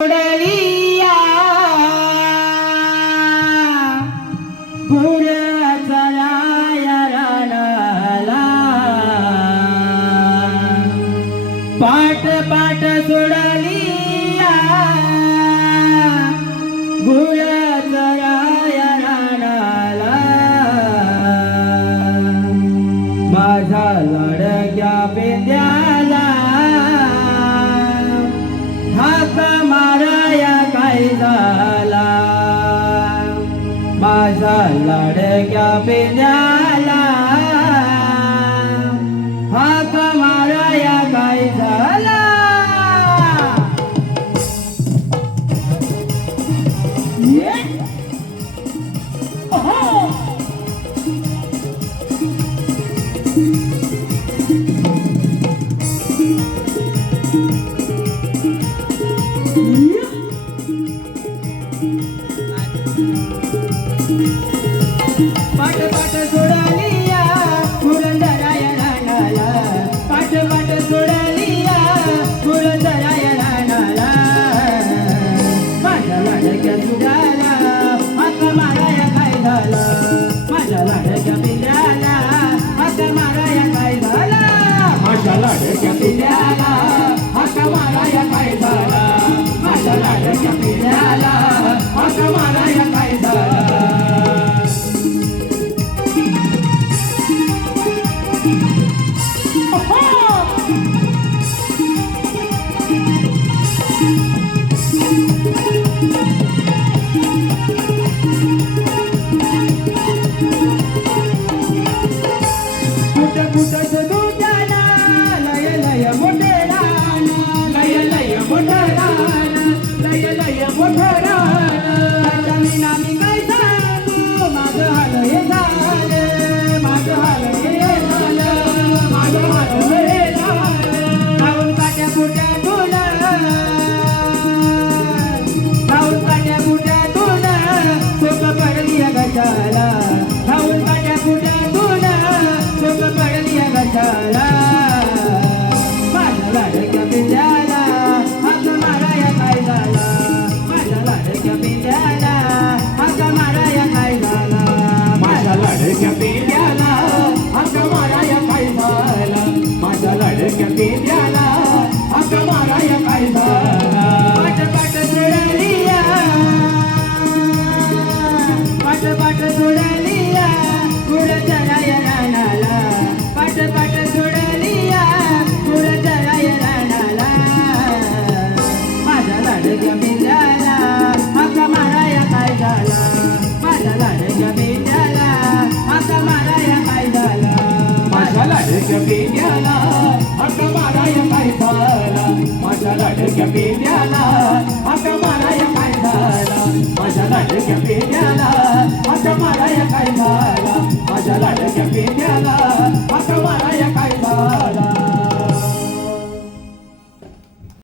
सोडलिया गुर चराया रानाला पाट पाट सोडलिया गुर चराया रानाला माझा लाडक्या पेंद्याला हाक माराया काय झाला माझा लाडक्या पेंद्याला हाक माराया काय झाला पाट पाट सोडलिया पुरंदराया रानाला पाट पाट सोडलिया पुरंदराया रानाला माझ्या लाडक्या सुडाला हाक माराया काय झाला माझ्या लाडक्या पिल्ल्याला हाक माराया काय झाला माझ्या लाडक्या पिल्ल्याला हाक माराया काय झाला माझ्या लाडक्या पिल्ल्याला हाक माराया काय झाला खाऊन काट्या कुट्यातून लोक पडली गटाला माझ्या लाडक्या पिंड्याला हाक माराया काय झाला माझ्या लाडक्या पिंड्याला हाक माराया काय झाला माझ्या लाडक्या पिंड्याला हाक माराया काय झाला माझ्या लाडक्या पिंड्याला हाक माराया काय झाला पाट पाट सोडलिया पाट पाट सोडलिया गुड चराया रानाला पाट पाट सोडलिया गुड चराया रानाला माझ्या लाडक्या पिंड्याला हाक माराया काय झाला माझ्या लाडक्या पिंड्याला हाक माराया काय झाला माझ्या लाडक्या पिंड्याला हाक माराया काय झाला माझ्या लाडक्या पिंड्याला हाक माराया काय झाला माझ्या लाडक्या पिंड्याला हाक माराया काय झाला माझ्या लाडक्या पिंड्याला